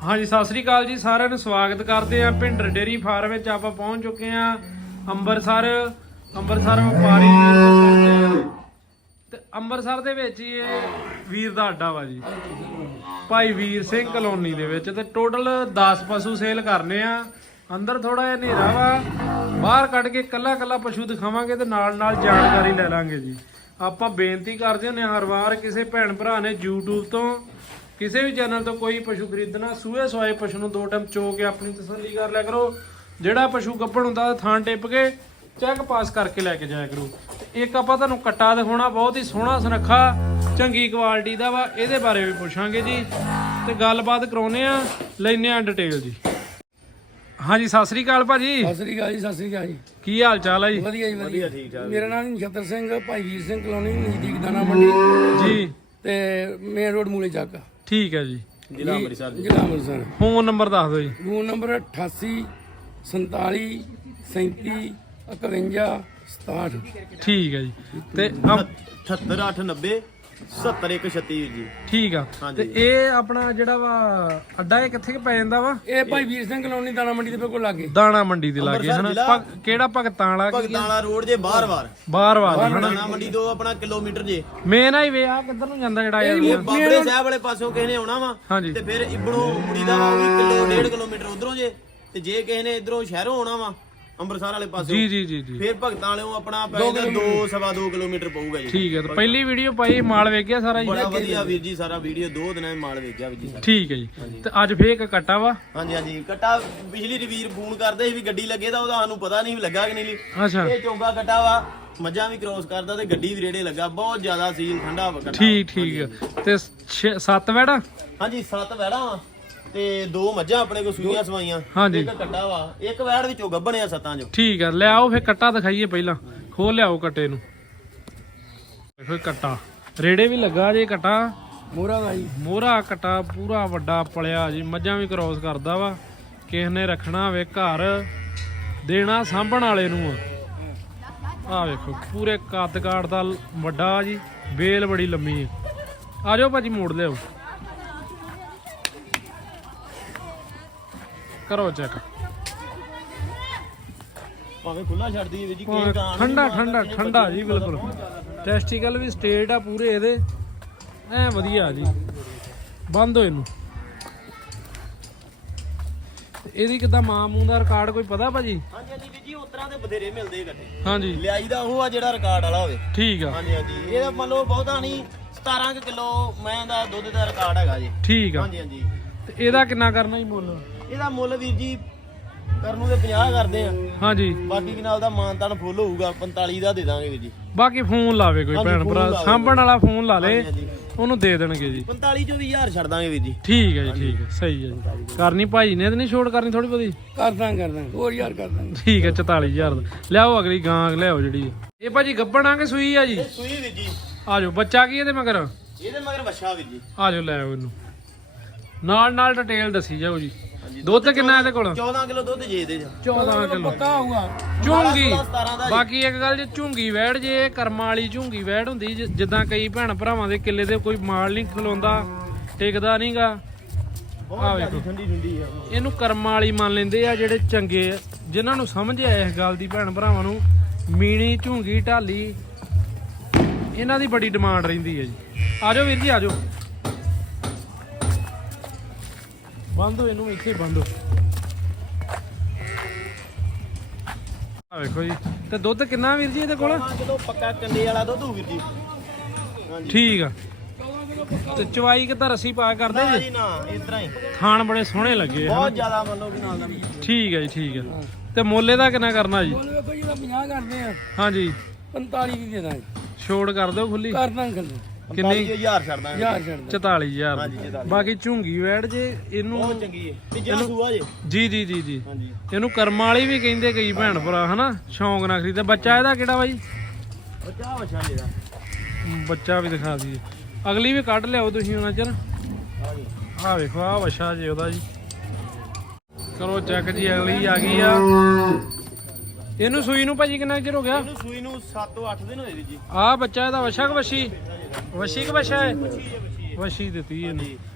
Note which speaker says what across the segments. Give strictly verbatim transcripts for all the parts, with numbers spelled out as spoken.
Speaker 1: ਹਾਂਜੀ ਸਤਿ ਸ੍ਰੀ ਅਕਾਲ ਜੀ ਸਾਰਿਆਂ ਨੂੰ ਸਵਾਗਤ ਕਰਦੇ ਆ ਭਿੰਡਰ ਡੇਰੀ ਫਾਰਮ ਵਿੱਚ। ਆਪਾਂ ਪਹੁੰਚ ਚੁੱਕੇ ਆ ਅੰਮ੍ਰਿਤਸਰ ਅੰਮ੍ਰਿਤਸਰ ਵਪਾਰੀ ਤੇ ਅੰਮ੍ਰਿਤਸਰ ਦੇ ਵਿੱਚ ਹੀ ਇਹ ਵੀਰ ਦਾ ਅੱਡਾ ਵਾ ਜੀ, ਭਾਈ ਵੀਰ ਸਿੰਘ ਕਲੋਨੀ ਦੇ ਵਿੱਚ। ਤੇ ਟੋਟਲ ਦਸ ਪਸ਼ੂ ਸੇਲ ਕਰਨੇ ਆ। ਅੰਦਰ ਥੋੜਾ ਜਿਹਾ ਹਨੇਰਾ ਵਾ, ਬਾਹਰ ਕੱਢ ਕੇ ਕੱਲਾ ਕੱਲਾ ਪਸ਼ੂ ਦਿਖਾਵਾਂਗੇ ਤੇ ਨਾਲ ਨਾਲ ਜਾਣਕਾਰੀ ਲੈ ਲਾਂਗੇ ਜੀ। ਆਪਾਂ ਬੇਨਤੀ ਕਰਦੇ ਹੁੰਦੇ ਹਰ ਵਾਰ, ਕਿਸੇ ਭੈਣ ਭਰਾ ਨੇ YouTube ਤੋਂ ਕਿਸੇ ਵੀ ਚੈਨਲ ਤੋਂ ਕੋਈ ਪਸ਼ੂ ਖਰੀਦਣਾ, ਸੂਏ ਸਵਾਏ ਪਸ਼ੂ ਨੂੰ ਦੋ ਟਾਈਮ ਚੋ ਕੇ ਆਪਣੀ ਤਸੱਲੀ ਕਰ ਲਿਆ ਕਰੋ। ਜਿਹੜਾ ਪਸ਼ੂ ਗੱਭਣ ਹੁੰਦਾ ਥਾਂ ਟਿੱਪ ਕੇ ਚੈੱਕ ਪਾਸ ਕਰਕੇ ਲੈ ਕੇ ਜਾਇਆ ਕਰੋ। ਇੱਕ ਆਪਾਂ ਤੁਹਾਨੂੰ ਕੱਟਾ ਦਿਖਾਉਣਾ, ਬਹੁਤ ਹੀ ਸੋਹਣਾ ਸੁਨੱਖਾ ਚੰਗੀ ਕੁਆਲਿਟੀ ਦਾ ਵਾ, ਇਹਦੇ ਬਾਰੇ ਵੀ ਪੁੱਛਾਂਗੇ ਜੀ ਤੇ ਗੱਲਬਾਤ ਕਰਾਉਨੇ ਆ, ਲੈਨੇ ਆ ਡਿਟੇਲ ਜੀ। ਹਾਂਜੀ ਸਤਿ ਸ੍ਰੀ ਅਕਾਲ ਭਾਜੀ।
Speaker 2: ਸਤਿ ਸ੍ਰੀ ਅਕਾਲ ਜੀ। ਸਤਿ ਸ੍ਰੀ ਅਕਾਲ ਜੀ।
Speaker 1: ਕੀ ਹਾਲ ਚਾਲ ਹੈ ਜੀ?
Speaker 2: ਵਧੀਆ ਜੀ ਵਧੀਆ ਠੀਕ ਠਾਕ। ਮੇਰਾ ਨਾਮ ਨਛੱਤਰ ਸਿੰਘ, ਭਾਈ ਵੀਰ ਸਿੰਘ ਕਲੋਨੀ, ਨਜ਼ਦੀਕ ਦਾਣਾ ਮੰਡੀ
Speaker 1: ਜੀ
Speaker 2: ਤੇ ਮੇਨ ਰੋਡ ਮੂਲੇ ਚੱਕ।
Speaker 1: ਠੀਕ ਹੈ ਜੀ।
Speaker 2: ਜ਼ਿਲ੍ਹਾ ਅੰਮ੍ਰਿਤਸਰ। ਜ਼ਿਲ੍ਹਾ ਅੰਮ੍ਰਿਤਸਰ।
Speaker 1: ਫੋਨ ਨੰਬਰ ਦੱਸ ਦਿਓ ਜੀ।
Speaker 2: ਫੋਨ ਨੰਬਰ ਅਠਾਸੀ ਸੰਤਾਲੀ ਸੈਂਤੀ ਇਕਵੰਜਾ ਸਤਾਹਠ।
Speaker 1: ਠੀਕ ਹੈ ਜੀ। ਤੇ
Speaker 3: ਅਠੱਤਰ ਅੱਠ ਨੱਬੇ ਸੱਤਰ ਇੱਕ ਛੱਤੀ ਜੀ।
Speaker 1: ਠੀਕ ਆ। ਤੇ ਇਹ ਆਪਣਾ ਜਿਹੜਾ ਵਾ ਅੱਡਾ ਇਹ ਕਿੱਥੇ ਪੈ ਜਾਂਦਾ ਵਾ?
Speaker 2: ਇਹ ਭਾਈ ਵੀਰ ਸਿੰਘ ਕਲੋਨੀ ਦਾਣਾ ਮੰਡੀ ਦੇ ਬਿਲਕੁਲ ਲਾਗੇ।
Speaker 1: ਦਾਣਾ ਮੰਡੀ ਦੇ ਲਾਗੇ ਹਨਾ। ਕਿਹੜਾ ਭਗਤਾਂ ਵਾਲਾ?
Speaker 3: ਭਗਤਾਂ ਵਾਲਾ ਰੋਡ ਜੇ ਬਾਹਰ ਬਾਹਰ
Speaker 1: ਬਾਹਰ ਬਾਹਰ
Speaker 3: ਦਾਣਾ ਮੰਡੀ ਤੋਂ ਆਪਣਾ ਕਿਲੋਮੀਟਰ ਜੇ
Speaker 1: ਮੇਨ ਹਾਈਵੇ ਆ। ਕਿੱਧਰ ਨੂੰ ਜਾਂਦਾ ਜਿਹੜਾ ਇਹ?
Speaker 3: ਬਾਬਰੇ ਸਾਹਿਬ ਵਾਲੇ ਪਾਸੋਂ ਕਿਸੇ ਨੇ ਆਉਣਾ ਵਾ
Speaker 1: ਹਾਂਜੀ।
Speaker 3: ਤੇ ਫਿਰ ਇਬੜੋਂ ਮੁੜੀ ਦਾ ਵਾ, ਉਹ ਵੀ ਕਿਲੋ ਡੇਢ ਕਿਲੋਮੀਟਰ ਉਧਰੋਂ ਜੇ। ਤੇ ਜੇ ਕਿਸੇ ਨੇ ਇਧਰੋਂ ਸ਼ਹਿਰੋਂ ਆਉਣਾ ਵਾ ਅੰਮ੍ਰਿਤਸਰ ਵਾਲੇ ਪਾਸੇ,
Speaker 1: ਜੀ ਜੀ ਜੀ ਜੀ,
Speaker 3: ਫਿਰ ਭਗਤਾਂ ਵਾਲਿਓਂ ਆਪਣਾ ਪੈਂਦਾ ਦੋ ਸਵਾ ਦੋ ਕਿਲੋਮੀਟਰ ਪਊਗਾ ਜੀ।
Speaker 1: ਠੀਕ ਹੈ। ਤੇ ਪਹਿਲੀ ਵੀਡੀਓ ਪਾਈ, ਮਾਲ ਵੇਖਿਆ ਸਾਰਾ ਜੀ?
Speaker 3: ਬੜਾ ਵਧੀਆ ਵੀਰ ਜੀ, ਸਾਰਾ ਵੀਡੀਓ ਦੋ ਦਿਨਾਂ ਮਾਲ ਵੇਖਿਆ ਵੀਰ ਜੀ ਸਾਰਾ।
Speaker 1: ਠੀਕ ਹੈ ਜੀ। ਤੇ ਅੱਜ ਫੇਰ ਇੱਕ ਕੱਟਾ ਵਾ?
Speaker 3: ਹਾਂਜੀ ਹਾਂਜੀ ਕੱਟਾ। ਪਿਛਲੀ ਰਿਵੀਰ ਫੋਨ ਕਰਦੇ ਸੀ ਵੀ ਗੱਡੀ ਲੱਗੇ ਤਾਂ ਉਹਦਾ ਸਾਨੂੰ ਪਤਾ ਨਹੀਂ ਲੱਗਾ ਕਿ ਨਹੀਂ।
Speaker 1: ਅੱਛਾ।
Speaker 3: ਇਹ ਚੌਂਗਾ ਕੱਟਾ ਵਾ, ਮੱਝਾਂ ਵੀ ਕ੍ਰੋਸ ਕਰਦਾ ਤੇ ਗੱਡੀ ਵੀ ਰੇੜੇ ਲੱਗਾ, ਬਹੁਤ ਜ਼ਿਆਦਾ ਸੀਲ ਠੰਡਾ ਵਾ ਕੱਟਾ।
Speaker 1: ਠੀਕ ਠੀਕ। ਤੇ ਸੱਤ ਵੈੜਾ?
Speaker 3: ਹਾਂਜੀ ਸੱਤ ਵੈੜਾਂ ਵਾ ਤੇ ਦੋ ਮੱਝਾਂ ਆਪਣੇ ਕੋਲ ਸੂਈਆਂ ਸਵਾਈਆਂ।
Speaker 1: ਹਾਂਜੀ।
Speaker 3: ਇੱਕ ਕੱਟਾ ਵਾ, ਇੱਕ ਵੈੜ ਵਿੱਚੋਂ ਗੱਭਣ ਆ ਸੱਤਾਂ ਚੋਂ।
Speaker 1: ਠੀਕ ਆ। ਲੈ ਆਓ ਫੇਰ ਕੱਟਾ ਦਿਖਾਈਏ। ਪਹਿਲਾਂ ਖੋਲ ਲਿਆਓ ਕੱਟੇ ਨੂੰ। ਦੇਖੋ ਕੱਟਾ ਰੇੜੇ ਵੀ ਲੱਗਾ ਜੇ। ਕੱਟਾ
Speaker 2: ਮੋਹਰਾ ਦਾ ਜੀ।
Speaker 1: ਮੋਹਰਾ ਕੱਟਾ ਪੂਰਾ ਵੱਡਾ ਪਲਿਆ ਜੀ। ਮੱਝਾਂ ਵੀ ਕ੍ਰੋਸ ਕਰਦਾ ਵਾ। ਕਿਸੇ ਨੇ ਰੱਖਣਾ ਹੋਵੇ ਘਰ, ਦੇਣਾ ਸਾਂਭਣ ਵਾਲੇ ਨੂੰ। ਆ ਵੇਖੋ ਪੂਰੇ ਕੱਦ ਕਾਠ ਦਾ ਵੱਡਾ ਜੀ। ਬੇਲ ਬੜੀ ਲੰਮੀ ਹੈ। ਆ ਜਾਓ ਭਾਜੀ ਮੋੜ ਲਿਆਓ, ਕਰੋ ਚੈੱਕ।
Speaker 3: ਭਾਵੇਂ ਖੁੱਲਾ ਛੱਡਦੀ ਹੈ ਜੀ,
Speaker 1: ਠੰਡਾ ਠੰਡਾ ਠੰਡਾ ਜੀ ਬਿਲਕੁਲ। ਟੈਸਟੀਕਲ ਵੀ ਸਟੇਟ ਆ ਪੂਰੇ ਇਹਦੇ, ਐ ਵਧੀਆ ਜੀ। ਬੰਦ ਹੋ ਇਹਨੂੰ। ਇਹਦੀ ਕਿੱਦਾਂ ਮਾਂ ਮੂੰਹ ਦਾ ਰਿਕਾਰਡ ਕੋਈ ਪਤਾ ਭਾਜੀ?
Speaker 3: ਹਾਂਜੀ ਹਾਂਜੀ ਵੀਰ ਜੀ, ਉਸ ਤਰ੍ਹਾਂ ਦੇ ਬਥੇਰੇ ਮਿਲਦੇ ਇਕੱਠੇ।
Speaker 1: ਹਾਂਜੀ।
Speaker 3: ਲਿਆਈ ਦਾ ਉਹ ਆ ਜਿਹੜਾ ਰਿਕਾਰਡ ਵਾਲਾ ਹੋਵੇ।
Speaker 1: ਠੀਕ ਆ।
Speaker 3: ਹਾਂਜੀ ਹਾਂਜੀ। ਇਹ ਮੰਨ ਲਓ ਬਹੁਤਾ ਨਹੀਂ, ਸਤਾਰਾਂ ਕਿਲੋ ਮੈਂ ਦਾ ਦੁੱਧ ਦਾ ਰਿਕਾਰਡ ਹੈਗਾ ਜੀ।
Speaker 1: ਠੀਕ ਆ।
Speaker 3: ਹਾਂਜੀ ਹਾਂਜੀ।
Speaker 1: ਤੇ ਇਹਦਾ ਕਿੰਨਾ ਕਰਨਾ ਜੀ ਮੁੱਲ?
Speaker 3: ਇਹਦਾ ਮੁੱਲ ਵੀਰ ਜੀ ਕਰਨ ਨੂੰ ਤੇ ਪੰਜਾਹ ਕਰਦੇ ਆ।
Speaker 1: ਹਾਂਜੀ।
Speaker 3: ਬਾਕੀ ਨਾਲ ਦਾ ਮਾਨਤਾਨ ਫੁੱਲ ਹੋਊਗਾ, ਪੰਤਾਲੀ ਦਾ ਦੇ ਦਾਂਗੇ ਵੀਰ ਜੀ।
Speaker 1: ਬਾਕੀ ਫੋਨ ਲਾਵੇ ਕੋਈ ਭੈਣ ਭਰਾ, ਸਾਂਭਣ ਵਾਲਾ ਫੋਨ ਲਾ ਲੇ,
Speaker 3: ਹਾਂਜੀ।
Speaker 1: ਉਹਨੂੰ ਦੇ ਦੇਣਗੇ ਜੀ।
Speaker 3: ਪੰਤਾਲੀ ਚੋਂ ਵੀ ਹਜ਼ਾਰ ਛੱਡ ਦਾਂਗੇ ਵੀਰ ਜੀ।
Speaker 1: ਠੀਕ ਹੈ ਜੀ। ਠੀਕ ਹੈ, ਸਹੀ ਹੈ ਜੀ। ਕਰਨੀ ਭਾਈ ਨੇ ਤੇ ਨਹੀਂ ਛੋੜ ਕਰਨੀ ਥੋੜੀ ਬਹੁਤੀ?
Speaker 2: ਕਰਦਾਂ ਕਰਦਾਂ ਹੋਰ ਯਾਰ ਕਰਦਾਂ।
Speaker 1: ਠੀਕ ਹੈ। ਚੁਤਾਲੀ ਹਜ਼ਾਰ ਦਾ ਲਿਆਓ। ਅਗਲੀ ਗਾਂ ਲਿਆਓ ਜਿਹੜੀ ਇਹ ਭਾਜੀ ਗੱਭਣ ਆ ਕੇ ਸੂਈ ਆ ਜੀ?
Speaker 3: ਇਹ ਸੂਈ ਵੀਰ ਜੀ।
Speaker 1: ਆ ਜਾਓ। ਬੱਚਾ ਕੀ ਇਹਦੇ ਮਗਰ?
Speaker 3: ਇਹਦੇ ਮਗਰ ਵੱਛਾ ਵੀਰ ਜੀ।
Speaker 1: ਆ ਜਾਓ ਲੈ ਆਓ ਇਹਨੂੰ, ਨਾਲ ਨਾਲ ਡਿਟੇਲ ਦੱਸੀ ਜਾਓ ਜੀ। ਦੁੱਧ ਕਿੰਨਾ ਇਹਦੇ ਕੋਲ?
Speaker 3: ਚੌਦਾਂ ਕਿਲੋ ਦੁੱਧ ਜੇ ਇਹਦੇ ਚ।
Speaker 1: ਚੌਦਾਂ ਕਿਲੋ
Speaker 2: ਪੱਕਾ ਹੋਊਗਾ।
Speaker 1: ਝੂੰਗੀ।
Speaker 3: ਸਤਾਰਾਂ ਦਾ ਜੀ।
Speaker 1: ਬਾਕੀ ਇੱਕ ਗੱਲ ਜੇ ਝੂੰਗੀ ਵੈੜ, ਜੇ ਇਹ ਕਰਮਾਂ ਵਾਲੀ ਝੂੰਗੀ ਵੈੜ ਹੁੰਦੀ, ਜ- ਜਿੱਦਾਂ ਕਈ ਭੈਣ ਭਰਾਵਾਂ ਦੇ ਕਿੱਲੇ ਤੇ ਕੋਈ ਮਾਲ ਨਹੀਂ ਖਲੋਂਦਾ, ਟਿਕਦਾ ਨਹੀਂਗਾ। ਆ ਵੇਖੋ
Speaker 3: ਠੰਡੀ ਠੰਡੀ ਆ।
Speaker 1: ਇਹਨੂੰ ਕਰਮਾਂ ਵਾਲੀ ਮੰਨ ਲੈਂਦੇ ਆ ਜਿਹੜੇ ਚੰਗੇ ਆ, ਜਿਨ੍ਹਾਂ ਨੂੰ ਸਮਝ ਆ ਇਸ ਗੱਲ ਦੀ। ਭੈਣ ਭਰਾਵਾਂ ਨੂੰ ਮੀਣੀ ਝੂੰਗੀ ਢਾਲੀ ਇਹਨਾਂ ਦੀ ਬੜੀ ਡਿਮਾਂਡ ਰਹਿੰਦੀ ਹੈ ਜੀ। ਆ ਜਾਓ ਵੀਰ ਜੀ, ਆ ਜਾਓ। ਬੰਦ ਹੋ ਇਹਨੂੰ, ਇੱਥੇ ਬੰਦ ਹੋ। ਆ ਵੇਖੋ ਜੀ। ਤੇ ਦੁੱਧ ਕਿੰਨਾ ਵੀਰ ਜੀ ਇਹਦੇ ਕੋਲ?
Speaker 3: ਚੌਦਾਂ ਕਿਲੋ ਪੱਕਾ ਕੰਡੇ ਵਾਲਾ ਦੁੱਧ ਵੀਰ ਜੀ। ਹਾਂਜੀ।
Speaker 1: ਠੀਕ ਆ। ਤੇ ਚਵਾਈ ਕਿੱਦਾਂ ਰੱਸੀ ਪਾ ਕਰਦੇ
Speaker 3: ਨਾ
Speaker 1: ਜੀ?
Speaker 3: ਜੀ ਨਾ, ਇਸ ਤਰ੍ਹਾਂ ਹੀ
Speaker 1: ਥਾਣ ਬੜੇ ਸੋਹਣੇ ਲੱਗੇ ਆ।
Speaker 3: ਬਹੁਤ ਜ਼ਿਆਦਾ ਮੰਨ ਲਓ ਕਿ ਨਾਲ ਦਾ।
Speaker 1: ਠੀਕ ਹੈ ਜੀ। ਠੀਕ ਹੈ। ਤੇ ਮੁੱਲ ਇਹਦਾ ਕਿੰਨਾ ਕਰਨਾ ਜੀ?
Speaker 2: ਬੋਲ ਵੇਖੋ ਜਿਹਦਾ ਪੰਜਾਹ ਕਰਦੇ ਆ,
Speaker 1: ਹਾਂਜੀ।
Speaker 2: ਪੰਤਾਲੀ ਦੀ ਦੇ ਦਾਂਗੇ।
Speaker 1: ਛੋੜ ਕਰ ਦਿਓ ਖੁੱਲੀ।
Speaker 2: ਕਰਦਾਂ ਕਰਦੇ
Speaker 1: ਕਿੰਨੀ?
Speaker 3: ਹਜ਼ਾਰ ਛੱਡ ਦਾਂਗੇ।
Speaker 2: ਯਾਰ ਛੱਡ
Speaker 1: ਚੁਤਾਲੀ ਹਜ਼ਾਰ।
Speaker 3: ਹਾਂਜੀ, ਚੁਤਾਲੀ।
Speaker 1: ਬਾਕੀ ਝੂੰਗੀ ਵੈੜ ਜੇ ਇਹਨੂੰ।
Speaker 3: ਬਹੁਤ ਚੰਗੀ ਹੈ। ਤੀਜਾ ਸੂਆ ਜੇ।
Speaker 1: ਜੀ ਜੀ ਜੀ ਜੀ।
Speaker 3: ਹਾਂਜੀ।
Speaker 1: ਇਹਨੂੰ ਕਰਮਾਂ ਵਾਲੀ ਵੀ ਕਹਿੰਦੇ ਕਈ ਭੈਣ ਭਰਾ, ਹਨਾ, ਸ਼ੌਂਕ ਨਾਲ ਖਰੀਦਦੇ। ਬੱਚਾ ਇਹਦਾ ਕਿਹੜਾ ਬਾਈ?
Speaker 3: ਬੱਚਾ ਵੱਛਾ ਜਿਹੜਾ।
Speaker 1: ਬੱਚਾ ਵੀ ਦਿਖਾ ਦਈਏ। ਅਗਲੀ ਵੀ ਕੱਢ ਲਿਆਓ ਤੁਸੀਂ ਉਹਨਾਂ ਚਿਰ।
Speaker 3: ਹਾਂਜੀ।
Speaker 1: ਆ ਵੇਖੋ ਆ ਵਛਾ ਜੀ ਉਹਦਾ ਜੀ। ਕਰੋ ਚੈੱਕ ਜੀ। ਅਗਲੀ ਆ ਗਈ ਆ। ਇਹਨੂੰ ਸੂਈ ਨੂੰ ਭਾਜੀ ਕਿੰਨਾ ਚਿਰ ਹੋ ਗਿਆ?
Speaker 3: ਇਹਨੂੰ ਸੂਈ ਨੂੰ ਸੱਤ ਤੋਂ ਅੱਠ ਦਿਨ ਹੋਏ ਵੀਰ ਜੀ।
Speaker 1: ਆ ਬੱਚਾ ਇਹਦਾ ਵਛਾ ਕਿ ਵਛੀ? ਵਛੀ ਕਿ ਵਛਾ ਹੈ? ਵਛੀ ਦਿੱਤੀ ਇਹਨੂੰ।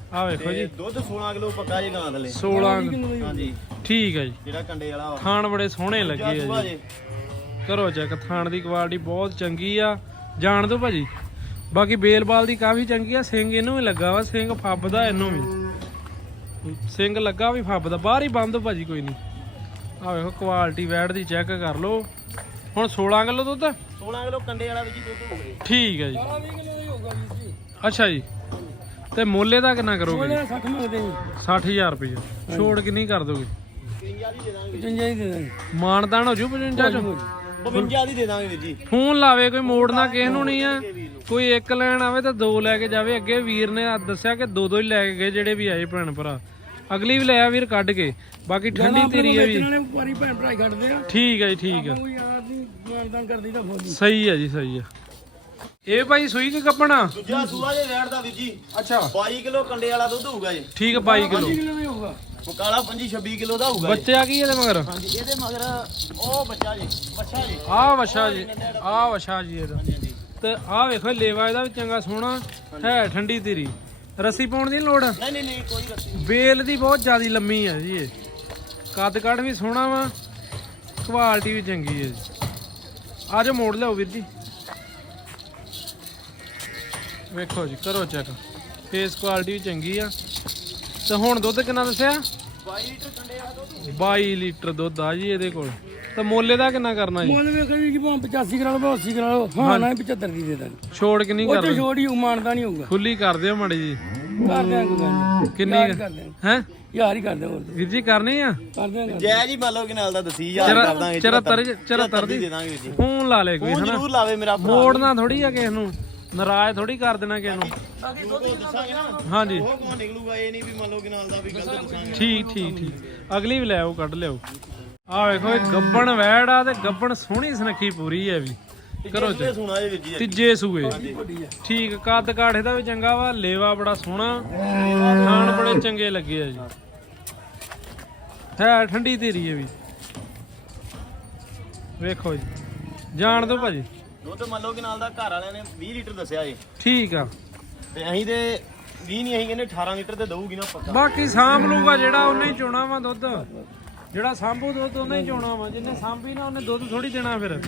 Speaker 1: ਆ ਵੇਖੋ ਜੀ
Speaker 3: ਦੁੱਧ ਸੋਲਾਂ ਕਿਲੋ ਪੱਕਾ ਜੇ ਗਾਂ ਥਲੇ
Speaker 1: ਸੋਲਾਂ
Speaker 3: ਹਾਂਜੀ
Speaker 1: ਠੀਕ ਹੈ ਜੀ।
Speaker 3: ਜਿਹੜਾ ਕੰਡੇ ਵਾਲਾ ਵਾ
Speaker 1: ਥਾਣ ਬੜੇ ਸੋਹਣੇ ਲੱਗੇ ਆ
Speaker 3: ਸੂਆ
Speaker 1: ਜੀ।
Speaker 3: ਜੇ
Speaker 1: ਕਰੋ ਚੈੱਕ, ਥਾਣ ਦੀ ਕੁਆਲਿਟੀ ਬਹੁਤ ਚੰਗੀ ਆ, ਜਾਣ ਦੋ ਭਾਜੀ। ਬਾਕੀ ਬੇਲਬਾਲ ਦੀ ਕਾਫੀ ਚੰਗੀ ਆ, ਸਿੰਘ ਇਹਨੂੰ ਵੀ ਲੱਗਾ ਵਾ, ਸਿੰਘ ਫੱਬਦਾ ਇਹਨੂੰ ਵੀ, ਸਿੰਘ ਲੱਗਾ ਵੀ ਫੱਬਦਾ, ਬਾਹਰ ਹੀ ਬੰਦ ਭਾਜੀ ਕੋਈ ਨਹੀਂ। ਆ ਵੇਖੋ ਕੁਆਲਿਟੀ ਵੈੜ ਦੀ ਚੈੱਕ ਕਰ ਲਓ। ਹੁਣ ਸੋਲਾਂ ਕਿਲੋ ਦੁੱਧ,
Speaker 3: ਸੋਲਾਂ ਕਿਲੋ ਕੰਡੇ ਵਾਲਾ ਵੀ ਜੀ ਦੁੱਧ ਹੋਵੇ।
Speaker 1: ਠੀਕ ਹੈ ਜੀ।
Speaker 2: ਸਾਰਾ ਵੀਹ ਕਿਲੋ ਹੀ ਹੋਊਗਾ ਵੀਰ ਜੀ।
Speaker 1: ਅੱਛਾ ਜੀ, ਤੇ ਮੁੱਲੇ ਦਾ ਕਿੰਨਾ ਕਰੋਗੇ?
Speaker 2: ਉਹਨੇ ਸੱਠ ਮੰਗਦੇ ਜੀ।
Speaker 1: ਸੱਠ ਹਜ਼ਾਰ ਰੁਪਏ ਛੋੜ ਕਿੰਨੀ ਕਰ ਦੋਗੇ?
Speaker 3: ਪਚਵੰਜਾ ਦੀ ਦੇ ਦਾਂਗੇ
Speaker 2: ਪਚਵੰਜਾ ਹੀ ਦੇ ਦਾਂਗੇ।
Speaker 1: ਮਾਨਦਾਨ ਹੋ ਜੂ ਪਚਵੰਜਾ ਚੋਂ?
Speaker 3: ਬਵੰਜਾ ਦੀ ਦੇ ਦਾਂਗੇ ਵੀਰ ਜੀ।
Speaker 1: ਫੋਨ ਲਾਵੇ ਕੋਈ, ਮੋੜਨਾ ਕਿਸੇ ਨੂੰ ਨਹੀਂ ਆ। ਕੋਈ ਇੱਕ ਲੈਣ ਆਵੇ ਤਾਂ ਦੋ ਲੈ ਕੇ ਜਾਵੇ। ਅੱਗੇ ਵੀਰ ਨੇ ਦੱਸਿਆ ਕਿ ਦੋ ਦੋ ਹੀ ਲੈ ਕੇ ਗਏ ਜਿਹੜੇ ਵੀ ਆਏ ਭੈਣ ਭਰਾ। ਅਗਲੀ ਵੀ ਲਿਆ ਵੀਰ ਕੱਢ ਕੇ। ਬਾਕੀ ਠੰਡੀ ਤੇਰੀ ਹੈ ਵੀ।
Speaker 2: ਵਾਰੀ ਭੈਣ ਭਰਾ ਹੀ ਕੱਢਦੇ ਆ।
Speaker 1: ਠੀਕ ਹੈ ਜੀ, ਠੀਕ ਹੈ।
Speaker 2: ਕੋਈ ਯਾਰ ਨਹੀਂ ਮਾਨਦਾਨ ਕਰਦੀ ਤਾਂ ਫੌਜੀ।
Speaker 1: ਸਹੀ ਹੈ ਜੀ, ਸਹੀ ਹੈ। ਇਹ ਭਾਈ ਸੂਈ ਕਿ ਕੱਪਣਾ?
Speaker 3: ਦੂਜਾ ਸੂਆ ਜੇ ਵੈੜ ਦਾ ਵੀਰ ਜੀ।
Speaker 1: ਅੱਛਾ,
Speaker 3: ਬਾਈ ਕਿਲੋ ਕੰਡੇ ਵਾਲਾ ਦੁੱਧ ਹੋਊਗਾ ਜੀ।
Speaker 1: ਠੀਕ ਹੈ, ਬਾਈ ਕਿਲੋ।
Speaker 2: ਕਿਲੋ ਵੀ ਹੋਊਗਾ।
Speaker 3: ਮੁਕਾਲਾ ਪੰਜੀ ਛੱਬੀ ਕਿਲੋ ਦਾ ਹੋਊਗਾ ਜੀ।
Speaker 1: ਬੱਚਾ ਕੀ ਇਹਦੇ ਮਗਰ?
Speaker 3: ਹਾਂਜੀ ਇਹਦੇ ਮਗਰ ਉਹ ਬੱਚਾ ਜੀ, ਬੱਚਾ ਜੀ।
Speaker 1: ਆਹ ਵਛਾ ਜੀ, ਆਹ ਵਛਾ ਜੀ ਇਹਦਾ। ਤੇ ਆਹ ਵੇਖੋ ਲੇਵਾ ਇਹਦਾ ਵੀ ਚੰਗਾ ਸੋਹਣਾ ਹੈ, ਠੰਡੀ ਤੇਰੀ। ਰੱਸੀ ਪਾਉਣ ਦੀ ਲੋੜ?
Speaker 3: ਨਹੀਂ ਨਹੀਂ ਨਹੀਂ ਕੋਈ ਰੱਸੀ ਨਹੀਂ।
Speaker 1: ਬੇਲ ਦੀ ਬਹੁਤ ਜ਼ਿਆਦਾ ਲੰਮੀ ਹੈ ਜੀ ਇਹ। ਕੱਦ ਕੱਢ ਵੀ ਸੋਹਣਾ ਵਾ, ਕੁਆਲਿਟੀ ਵੀ ਚੰਗੀ ਹੈ ਜੀ। ਆ ਜਾਓ ਮੋੜ ਲਿਆਓ ਵੀਰ ਜੀ। ਵੇਖੋ ਜੀ, ਕਰੋ ਚੈੱਕ, ਫੇਸ ਕੁਆਲਿਟੀ ਵੀ ਚੰਗੀ ਆ। ਤੇ ਹੁਣ ਦੁੱਧ ਕਿੰਨਾ ਦੱਸਿਆ?
Speaker 3: ਬਾਈ ਲੀਟਰ ਕੰਡੇ ਵਾਲਾ ਦੁੱਧ।
Speaker 1: ਬਾਈ ਲੀਟਰ ਦੁੱਧ ਆ ਜੀ ਇਹਦੇ ਕੋਲ। ਤੇ ਮੁੱਲੇ ਦਾ ਕਿੰਨਾ ਕਰਨਾ ਜੀ?
Speaker 2: ਮੁੱਲ ਵੇਖੋ ਜੀ ਭਾਵੇਂ ਪਚਾਸੀ ਕਰਾ ਲਓ ਅੱਸੀ ਕਰਾ ਲਓ। ਹਾਂ ਨਾ ਪਚੱਤਰ ਦੀ ਦੇ ਦਾਂਗੇ।
Speaker 1: ਛੋੜ ਕਿੰਨੀ
Speaker 2: ਉਹ
Speaker 1: ਕਰ
Speaker 2: ਤੇ ਛੋੜ ਹੀ ਮਾਨਦਾ ਨਹੀਂ ਹੋਊਗਾ।
Speaker 1: ਖੁੱਲੀ ਕਰ ਦਿਓ ਮਾੜੀ ਜੀ।
Speaker 2: ਕਰ ਦਿਆਂਗੇ ਕੋਈ ਗੱਲ ਨਹੀਂ।
Speaker 1: ਕਿੰਨੀ
Speaker 2: ਯਾਰ ਹੀ ਕਰ ਦਿਆਂਗੇ।
Speaker 1: ਹੈ
Speaker 2: ਯਾਰ ਹੀ ਕਰ ਦਿਆਂਗੇ।
Speaker 1: ਵੀਰ ਜੀ ਕਰਨੀ ਆ?
Speaker 2: ਕਰ ਦਿਆਂਗੇ।
Speaker 3: ਜੈ ਜੀ ਮੰਨ ਲਓ ਕਿ ਨਾਲ ਦਾ ਦਸੀ ਯਾਰ ਕਰ ਦਾਂਗੇ।
Speaker 1: ਚਰਤਰ ਚਰਤਰ
Speaker 3: ਦੀ
Speaker 1: ਦੀ
Speaker 3: ਦੇ ਦਾਂਗੇ ਵੀਰ ਜੀ।
Speaker 1: ਫੋਨ ਲਾ ਲੈ ਕੋਈ,
Speaker 3: ਫੋਨ
Speaker 1: ਹਨਾ?
Speaker 3: ਜ਼ਰੂਰ ਲਾਵੇ ਮੇਰਾ ਭਰਾ।
Speaker 1: ਮੋੜਨਾ ਥੋੜੀ ਆ ਕਿਸੇ ਨੂੰ, ਨਾਰਾਜ਼ ਥੋੜੀ ਕਰ ਦੇਣਾ ਕਿਸੇ ਨੂੰ।
Speaker 3: ਬਾਕੀ ਦੁੱਧ ਦੱਸਾਂਗੇ ਨਾ,
Speaker 1: ਹਾਂਜੀ,
Speaker 3: ਉਹ ਕੋ ਨਿਕਲੂਗਾ। ਇਹ ਨਹੀਂ ਵੀ ਮੰਨ ਲਓ ਕਿ ਨਾਲ ਦਾ ਵੀ ਗਲਤ ਦੱਸਾਂਗੇ।
Speaker 1: ਠੀਕ ਠੀਕ ਠੀਕ। ਅਗਲੀ ਵੀ ਲੈ ਆਓ, ਕੱਢ ਲਿਆਓ। ਆ ਵੇਖੋ ਇਹ ਗੱਬਣ ਵੈੜ ਆ, ਤੇ ਗੱਬਣ ਸੋਹਣੀ ਸੁਨੱਖੀ ਪੂਰੀ ਹੈ ਵੀ। ਕਰੋ ਜੀ,
Speaker 3: ਸੁਣਾ ਜੇ ਵੀਰ ਜੀ।
Speaker 1: ਤੀਜੇ ਸੂਏ। ਠੀਕ, ਕੱਦ ਕਾਠੇ ਦਾ ਵੀ ਚੰਗਾ ਵਾ, ਲੇਵਾ ਬੜਾ ਸੋਹਣਾ, ਖਾਣ ਬੜੇ ਚੰਗੇ ਲੱਗੇ ਆ ਜੀ। ਹੈ ਠੰਡੀ ਤੇਰੀ ਹੈ ਵੀ। ਵੇਖੋ ਜੀ, ਜਾਣ ਦੋ ਭਾਜੀ।
Speaker 3: ਦੁੱਧ ਮੰਨ ਲਓ ਕਿ ਨਾਲ ਦਾ ਘਰ ਵਾਲਿਆਂ ਨੇ ਵੀਹ ਲੀਟਰ ਦੱਸਿਆ ਜੀ।
Speaker 1: ਠੀਕ ਆ।
Speaker 3: ਤੇ ਅਸੀਂ ਤੇ ਵੀਹ ਨਹੀਂ, ਅਸੀਂ ਕਹਿੰਦੇ ਅਠਾਰਾਂ ਲੀਟਰ ਤੇ ਦਊਗੀ ਨਾ ਪੱਕਾ।
Speaker 1: ਬਾਕੀ ਸਾਂਭ ਲੂਗਾ ਜਿਹੜਾ, ਉਹਨੇ ਹੀ ਚੋਣਾ ਵਾ ਦੁੱਧ। ਜਿਹੜਾ ਸਾਂਭੂ ਦੁੱਧ ਉਹਨੇ ਹੀ ਚੋਣਾ ਵਾ, ਜਿੰਨੇ ਸਾਂਭੀ ਨਾ ਉਹਨੇ ਦੁੱਧ ਥੋੜੀ ਦੇਣਾ ਫਿਰ।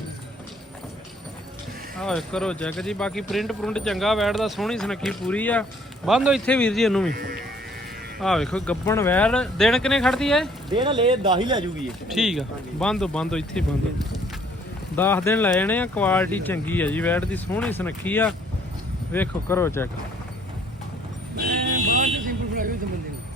Speaker 1: ਆਹ ਕਰੋ ਚੈੱਕ ਜੀ। ਬਾਕੀ ਪ੍ਰਿੰਟ ਪ੍ਰਿੰਟ ਚੰਗਾ ਵੈੜ ਦਾ, ਸੋਹਣੀ ਸੁਨੱਖੀ ਪੂਰੀ ਆ। ਬੰਦ ਇੱਥੇ ਵੀਰ ਜੀ ਇਹਨੂੰ ਵੀ। ਆਹ ਵੇਖੋ ਗੱਬਣ ਵੈੜ। ਦਿਨ ਕਿਨੇ ਖੜਦੀ ਐ?
Speaker 3: ਦੇ ਨਾ ਲੈ ਦਸ ਹੀ ਲੈ ਜੂਗੀ ਇਹ।
Speaker 1: ਠੀਕ ਆ, ਬੰਦ ਬੰਦ ਇੱਥੇ ਬੰਦ। ਦਸ ਦਿਨ ਲੈ ਜਾਣੇ ਆ। ਕੁਆਲਿਟੀ ਚੰਗੀ ਆ ਜੀ ਵੈੜ ਦੀ, ਸੋਹਣੀ ਸੁਨੱਖੀ ਆ। ਵੇਖੋ, ਕਰੋ ਚੈੱਕ।
Speaker 2: ਬਾਹਰ ਤੇ ਸਿੰਪਲ ਫਰਾਈ ਹੋਈ ਬੰਦੇ ਨੇ।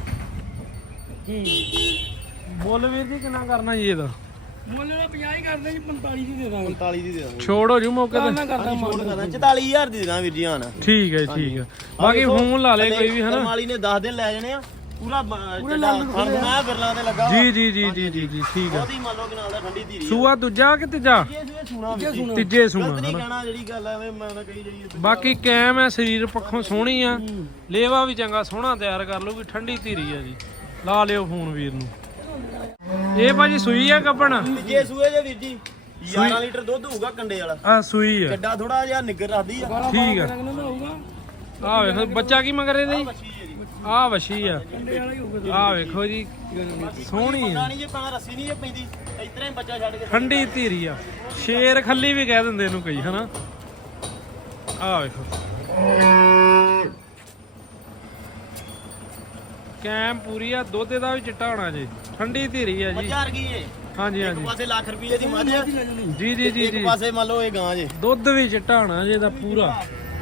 Speaker 1: ਮੁੱਲ ਵੀਰ ਜੀ ਕਿੰਨਾ ਕਰਨਾ ਜੀ ਇਹਦਾ?
Speaker 2: ਮੁੱਲ ਦਾ ਪੰਜਾਹ ਹੀ ਕਰਦੇ ਜੀ, ਪੰਤਾਲੀ ਦੀ ਦੇ ਦਾਂਗੇ।
Speaker 3: ਪੰਤਾਲੀ ਦੀ ਦੇ ਦਾਂਗੇ।
Speaker 1: ਛੋੜ ਹੋ ਜੂ ਮੌਕੇ ਤੇ?
Speaker 2: ਕਰਨਾ ਕਰਦਾ
Speaker 3: ਛੋੜ ਕਰਦਾ ਚੁਤਾਲੀ ਹਜ਼ਾਰ ਦੀ ਦੇ ਦਾਂ ਵੀਰ ਜੀ। ਹਾਂ ਨਾ
Speaker 1: ਠੀਕ ਹੈ ਠੀਕ ਹੈ। ਬਾਕੀ ਫੋਨ ਲਾ ਲੈ ਕੋਈ ਵੀ, ਹਨਾ?
Speaker 3: ਮਾਲੀ ਨੇ ਦਸ ਦਿਨ ਲੈ ਜਾਣੇ ਆ। ਪੂਰਾ ਚੱਡਾ ਖੜਨਾ ਫਿਰਨਾ ਤੇ ਲੱਗਾ।
Speaker 1: ਜੀ ਜੀ ਜੀ ਜੀ ਜੀ ਜੀ ਠੀਕ ਆ।
Speaker 3: ਉਹਦੀ ਮੰਨ ਲਓ ਕਿ ਨਾਲ ਦਾ ਠੰਡੀ ਧੀਰੀ।
Speaker 1: ਸੂਆ ਦੂਜਾ ਕਿ ਤੀਜਾ?
Speaker 3: ਇਹ ਸੂਏ ਸੁਣਾ ਵੀਰ ਜੀ।
Speaker 1: ਤੀਜੇ ਸੂਆ
Speaker 3: ਗਲਤ ਨਹੀਂ
Speaker 1: ਹਨਾ?
Speaker 3: ਕਹਿਣਾ, ਜਿਹੜੀ ਗੱਲ ਐਵੇਂ ਮੈਂ ਨਾ ਕਹੀ ਜਿਹੜੀ।
Speaker 1: ਬਾਕੀ ਕੈਮ ਹੈ, ਸਰੀਰ ਪੱਖੋਂ ਸੋਹਣੀ ਆ, ਲੇਵਾ ਵੀ ਚੰਗਾ ਸੋਹਣਾ ਤਿਆਰ ਕਰ ਲੂਗੀ, ਠੰਡੀ ਧੀਰੀ ਆ ਜੀ। ਲਾ ਲਿਓ ਫੋਨ ਵੀਰ ਨੂੰ। ਇਹ ਭਾਜੀ ਸੂਈ ਆ ਗੱਬਣ?
Speaker 3: ਤੀਜੇ ਸੂਏ ਜੇ ਵੀਰ ਜੀ। ਗਿਆਰਾਂ ਲੀਟਰ ਦੁੱਧ ਹੋਊਗਾ ਕੰਡੇ ਵਾਲਾ।
Speaker 1: ਆ ਸੂਈ ਆ,
Speaker 3: ਚੱਡਾ ਥੋੜਾ ਜਿਹਾ ਨਿੱਗਰ ਰੱਖਦੀ ਆ।
Speaker 1: ਠੀਕ ਆ।
Speaker 2: ਹੋਊਗਾ।
Speaker 1: ਆ ਵੇਖੋ ਬੱਚਾ ਕੀ ਮਗਰ ਇਹਦੇ? ਆ ਵਛੀ ਆ।
Speaker 2: ਕੰਡੇ ਵਾਲਾ ਹੀ ਹੋਊਗਾ।
Speaker 1: ਆ ਵੇਖੋ ਜੀ, ਸੋਹਣੀ ਆ,
Speaker 3: ਨਹੀਂ ਜੇ ਪਾਣਾ ਰੱਸੀ ਨਹੀਂ ਜੇ ਪੈਂਦੀ, ਇਸ ਤਰ੍ਹਾਂ ਹੀ ਬੱਚਾ ਛੱਡ ਕੇ।
Speaker 1: ਠੰਡੀ ਧੀਰੀ ਆ। ਸ਼ੇਰ ਖੱਲੀ ਵੀ ਕਹਿ ਦਿੰਦੇ ਇਹਨੂੰ ਕਈ, ਹਨਾ? ਆ ਵੇਖੋ ਕੈਮ ਪੂਰੀ ਆ। ਦੁੱਧ ਦਾ ਵੀ ਚਿੱਟਾ ਹੋਣਾ ਜੀ, ਠੰਡੀ ਧੀਰੀ ਆ ਜੀ।
Speaker 3: ਮੱਝ ਵਰਗੀ ਏ।
Speaker 1: ਹਾਂਜੀ
Speaker 3: ਇੱਕ
Speaker 1: ਹਾਂਜੀ,
Speaker 3: ਪਾਸੇ ਲੱਖ ਰੁਪਏ ਦੀ ਮੱਝ ਆ,
Speaker 1: ਜੀ ਜੀ ਜੀ
Speaker 3: ਇੱਕ
Speaker 1: ਜੀ।
Speaker 3: ਪਾਸੇ ਮੰਨ ਲਓ ਇਹ ਗਾਂ ਜੇ।
Speaker 1: ਦੁੱਧ ਵੀ ਚਿੱਟਾ ਹੋਣਾ ਜੀ ਇਹਦਾ ਪੂਰਾ।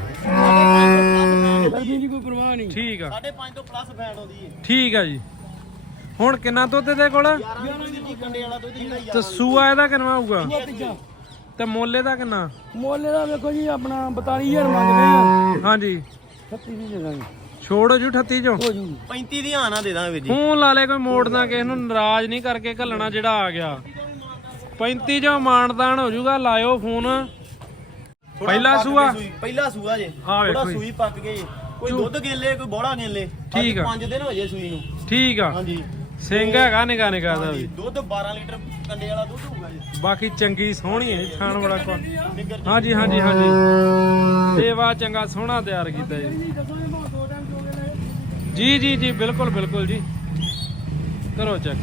Speaker 2: ਗਰਮੀ ਦੀ ਕੋਈ ਪਰਵਾਹ ਨਹੀਂ।
Speaker 1: ਠੀਕ ਆ,
Speaker 3: ਸਾਢੇ ਪੰਜ ਤੋਂ ਪਲੱਸ ਫੈਟ ਆਉਂਦੀ ਏ।
Speaker 1: ਠੀਕ ਆ ਜੀ। ਹੁਣ ਕਿੰਨਾ ਦੁੱਧ ਇਹਦੇ ਕੋਲ?
Speaker 3: ਗਿਆਰਾਂ ਲੀਟਰ ਦੀ ਕੰਡੇ ਵਾਲਾ ਦੁੱਧ ਜਿਹੜਾ
Speaker 1: ਤੇ ਸੂਆ ਇਹਦਾ ਕਿੰਨਾ ਹੋਊਗਾ?
Speaker 2: ਤੀਜਾ
Speaker 1: ਤੇ ਮੁੱਲ ਇਹਦਾ ਕਿੰਨਾ?
Speaker 2: ਮੁੱਲ ਦਾ ਵੇਖੋ ਜੀ, ਆਪਣਾ ਬਤਾਲੀ ਹਜ਼ਾਰ ਮੰਗਦੇ ਆ।
Speaker 1: ਹਾਂਜੀ,
Speaker 2: ਛੱਤੀ ਦੀ ਦੇ ਦਾਂਗੇ।
Speaker 1: ਛੋੜ ਹੋ ਜੂ ਅਠੱਤੀ ਚੋਂ?
Speaker 2: ਹੋ ਜੂ।
Speaker 3: ਪੈਂਤੀ ਦੀ ਆਣਾ ਦੇ ਦਾਂਗੇ ਵੀਰ ਜੀ।
Speaker 1: ਫੋਨ ਲਾ ਲੈ ਕੋਈ, ਮੋੜਨਾ ਕਿਸੇ ਨੂੰ ਨਾਰਾਜ਼ ਨਹੀਂ ਕਰਕੇ ਘੱਲਣਾ ਜਿਹੜਾ ਆ ਗਿਆ। ਪੈਂਤੀ ਚੋਂ ਮਾਨਦਾਨ ਹੋ ਜੂਗਾ, ਲਾਇਓ ਫੋਨ। ਪਹਿਲਾ ਸੂਆ?
Speaker 3: ਪਹਿਲਾ ਸੂਆ ਜੇ।
Speaker 1: ਆ ਵੇਖੋ
Speaker 3: ਥੋੜਾ
Speaker 1: ਜੀ।
Speaker 3: ਸੂਈ ਪੱਕ ਗਈ। ਕੋਈ ਦੁੱਧ ਗੇਲੇ, ਕੋਈ ਬੋੜਾ ਗੇਲੇ।
Speaker 1: ਠੀਕ ਆ।
Speaker 3: ਪੰਜ ਦਿਨ ਹੋ ਜੇ ਸੂਈ ਨੂੰ।
Speaker 1: ਠੀਕ ਆ।
Speaker 3: ਹਾਂਜੀ।
Speaker 1: ਸਿੰਘ ਹੈਗਾ ਨਿਕਾ ਨਿਕਾ ਦਾ
Speaker 3: ਹਾਂਜੀ,
Speaker 1: ਵੀ।
Speaker 3: ਦੁੱਧ ਬਾਰਾਂ ਲੀਟਰ ਕੰਡੇ ਵਾਲਾ ਦੁੱਧ ਹੋਊਗਾ ਜੀ।
Speaker 1: ਬਾਕੀ ਚੰਗੀ ਸੋਹਣੀ ਹੈ, ਥਾਣ ਬੜਾ ਕੋ।
Speaker 3: ਨਿੱਗਰ
Speaker 1: ਹਾਂਜੀ ਹਾਂਜੀ ਹਾਂਜੀ, ਸੇਵਾ ਚੰਗਾ ਸੋਹਣਾ ਤਿਆਰ ਕੀਤਾ ਜੀ।
Speaker 2: ਦੱਸੋ ਜੀ, ਦੋ ਟਾਈਮ ਚੋਗੇ ਲੈ।
Speaker 1: ਜੀ ਜੀ ਜੀ ਬਿਲਕੁਲ ਬਿਲਕੁਲ ਜੀ ਕਰੋ ਚੈੱਕ।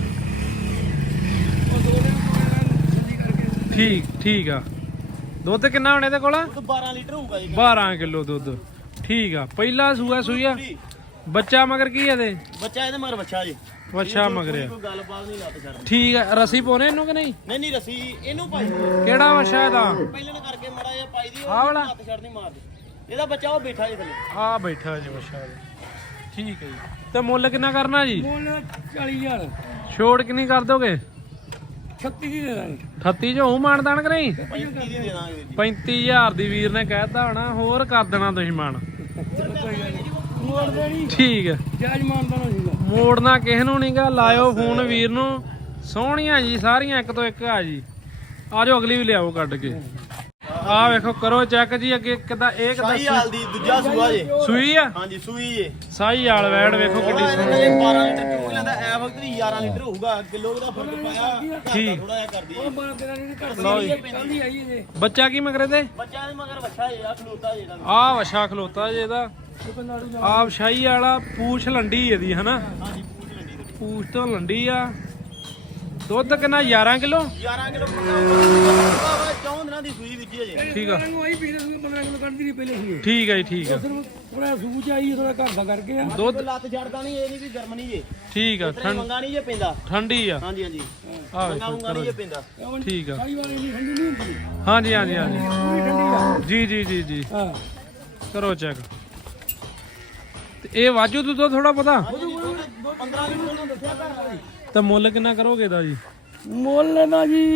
Speaker 2: ਉਹ ਦੋ ਦਿਨ ਸੰਦੀ ਕਰਕੇ
Speaker 1: ਠੀਕ ਠੀਕ ਆ। ਦੁੱਧ ਕਿੰਨਾ ਹੋਣੇ ਇਹਦੇ ਕੋਲ?
Speaker 3: ਦੁੱਧ ਬਾਰਾਂ ਲੀਟਰ ਹੋਊਗਾ ਜੀ।
Speaker 1: ਬਾਰਾਂ ਕਿਲੋ ਦੁੱਧ। ਠੀਕ ਆ। ਪਹਿਲਾ ਸੂਆ ਸੂਈ ਆ। ਬੱਚਾ ਮਗਰ ਕੀ ਇਹਦੇ?
Speaker 3: ਬੱਚਾ ਇਹਦੇ ਮਗਰ ਬੱਚਾ ਜੀ।
Speaker 1: ਬੱਚਾ ਮਗਰਿਆ।
Speaker 3: ਕੋਈ ਗੱਲਬਾਤ ਨਹੀਂ ਲੱਤ ਛੱਡ।
Speaker 1: ਠੀਕ ਆ। ਰਸੀ ਪਾਉਣੇ ਇਹਨੂੰ ਕਿ ਨਹੀਂ?
Speaker 3: ਨਹੀਂ ਨਹੀਂ ਰਸੀ ਇਹਨੂੰ ਪਾਈ
Speaker 1: ਕਿਹੜਾ ਵਛਾ ਇਹਦਾ?
Speaker 3: ਪਹਿਲਾਂ ਨਾ ਕਰਕੇ ਮੜਾ ਜਿਹਾ ਪਾਈ ਦੀ
Speaker 1: ਆਹ ਵਾਲਾ?
Speaker 3: ਲੱਤ ਛੱਡ ਨਹੀਂ ਮਾਰਦੀ। ਇਹਦਾ ਬੱਚਾ ਉਹ ਬੈਠਾ ਜੀ ਥੱਲੇ।
Speaker 1: ਆ ਬੈਠਾ ਜੀ ਵਛਾ। ਠੀਕ ਹੈ ਜੀ। ਤੇ ਮੁੱਲ ਕਿੰਨਾ ਕਰਨਾ ਜੀ?
Speaker 2: ਮੁੱਲ ਚਾਲੀ ਹਜ਼ਾਰ
Speaker 1: ਛੋੜ ਕਿੰਨੀ ਕਰ ਦੋਗੇ?
Speaker 2: ਛੱਤੀ ਦੀ ਦੇ ਦਾਂਗੇ।
Speaker 1: ਅਠੱਤੀ ਚ ਹੋਊ ਮਾਨਦਾਨ ਕਿ ਨਹੀਂ?
Speaker 3: ਪੈਂਤੀ ਦੀ ਦੇ ਦਾਂਗੇ ਜੀ।
Speaker 1: ਪੈਂਤੀ ਹਜ਼ਾਰ ਦੀ ਵੀਰ ਨੇ ਕਹਿਤਾ ਹੋਣਾ, ਹੋਰ ਕਰ ਦੇਣਾ ਤੁਸੀਂ ਮਾਨ।
Speaker 2: ਮੋੜ ਦੇਣੀ
Speaker 1: ਠੀਕ ਹੈ।
Speaker 2: ਜਾਜ ਮਾਨਦਾ ਨਾ ਸੀਗਾ।
Speaker 1: ਮੋੜਨਾ ਕਿਸੇ ਨੂੰ ਨਹੀਂਗਾ। ਲਾਇਓ ਫੋਨ ਵੀਰ ਨੂੰ। ਸੋਹਣੀਆਂ ਜੀ ਸਾਰੀਆਂ ਇੱਕ ਤੋਂ ਇੱਕ ਆ ਜੀ। ਆ ਜਾਓ ਅਗਲੀ ਵੀ ਲਿਆਓ ਕੱਢ ਕੇ। ਆ ਵੇਖੋ ਕਰੋ ਚੈੱਕ ਜੀ। ਅੱਗੇ ਕਿਦਾਂ ਇਹ ਕਿਦਾਂ
Speaker 3: ਸਾਈ ਹਾਲ ਦੀ ਦੂਜਾ ਸੂਆ ਜੇ।
Speaker 1: ਸੂਈ ਆ?
Speaker 3: ਹਾਂਜੀ ਸੂਈ ਜੇ।
Speaker 1: ਸਾਈ ਵਾਲ ਵੈੜ ਵੇਖੋ ਕਿੱਡੀ
Speaker 3: ਥੋੜਾ
Speaker 1: ਸੋਹਣੀ।
Speaker 3: ਇਹ ਬਾਰਾਂ ਲੀਟਰ ਚੁੱਕ ਲੈਂਦਾ ਐ ਵਕਤ ਦੀ ਗਿਆਰਾਂ ਲੀਟਰ ਹੋਊਗਾ। ਕਿਲੋ ਦਾ ਫਰਕ ਪਾਇਆ
Speaker 1: ਠੀਕ।
Speaker 3: ਥੋੜਾ ਜਿਹਾ ਕਰਦੀ ਹੈ।
Speaker 2: ਬਾਰਾਂ ਤੇਰਾਂ ਨਹੀਂ ਘੱਟ
Speaker 1: ਲਓ ਜੀ।
Speaker 2: ਕੱਲ੍ਹ ਆਈ ਜੇ
Speaker 1: ਬੱਚਾ ਕੀ ਮਗਰੇ ਤੇ?
Speaker 3: ਬੱਚਾ ਦੇ ਮਗਰ ਵੱਛਾ ਜੇ ਆ ਖਲੋਤਾ ਜਿਹੜਾ।
Speaker 1: ਆ ਵਛਾ ਖਲੋਤਾ ਜੇ ਇਹਦਾ। ਆਪ ਸ਼ਾਹੀ ਵਾਲਾ ਪੂਛ ਲੰਡੀ ਇਹਦੀ ਹਨਾ।
Speaker 3: ਹਾਂਜੀ ਪੂਛ ਲੰਡੀ ਦੀ।
Speaker 1: ਪੂਛ ਤੋਂ ਲੰਡੀ ਆ। ਦੁੱਧ ਕਿੰਨਾ? ਗਿਆਰਾਂ ਕਿਲੋ।
Speaker 3: ਗਿਆਰਾਂ ਕਿਲੋ ਚੌਂ ਦਿਨਾਂ ਦੀ ਸੂਈ ਵਿੱਚ ਜੇ।
Speaker 1: ਠੀਕ ਆ।
Speaker 2: ਨੂੰ ਆਈ ਪਿਛਲੇ ਸੂਏ ਪੰਦਰਾਂ ਕਿਲੋ ਕੱਢਦੀ ਨਹੀਂ ਪਹਿਲੇ ਸੂਏ।
Speaker 1: ਠੀਕ ਹੈ ਜੀ ਠੀਕ ਆ।
Speaker 2: ਸਿਰਫ ਥੋੜਾ ਸੂਚ ਆਈ ਥੋੜਾ ਘਰ ਦਾ ਕਰਕੇ ਆ।
Speaker 1: ਦੁੱਧ
Speaker 3: ਲੱਤ ਛੱਡਦਾ ਨਹੀਂ। ਇਹ ਨਹੀਂ ਵੀ ਗਰਮ ਨਹੀਂ ਜੇ।
Speaker 1: ਠੀਕ ਆ। ਠੰਡ
Speaker 3: ਮੰਗਾ ਨਹੀਂ ਜੇ ਪੈਂਦਾ।
Speaker 1: ਠੰਡੀ ਆ।
Speaker 3: ਹਾਂਜੀ ਹਾਂਜੀ
Speaker 1: ਆ
Speaker 3: ਮੰਗਾ
Speaker 1: ਵੇਖੋ
Speaker 3: ਮੰਗਾ ਨਹੀਂ ਜੇ ਪੈਂਦਾ।
Speaker 1: ਠੀਕ ਆ।
Speaker 2: ਸਾਈ ਵਾਲੀ ਨਹੀਂ ਠੰਡੀ ਨਹੀਂ ਹੁੰਦੀ
Speaker 1: ਹਾਂਜੀ ਹਾਂਜੀ ਹਾਂਜੀ
Speaker 2: ਪੂਰੀ ਠੰਡੀ ਆ।
Speaker 1: ਜੀ ਜੀ ਜੀ ਜੀ
Speaker 2: ਹਾਂ
Speaker 1: ਕਰੋ ਚੈੱਕ। ਤੇ ਇਹ ਵਾਜੂ ਦੁੱਧ ਥੋੜਾ ਪਤਾ?
Speaker 3: ਪੰਦਰਾਂ ਕਿਲੋ ਨੂੰ ਦੱਸਿਆ ਘਰ।
Speaker 1: ਤਾਂ ਮੁੱਲ ਕਿੰਨਾ ਕਰੋਗੇ ਇਹਦਾ ਜੀ?
Speaker 2: ਮੁੱਲ ਦਾ ਜੀ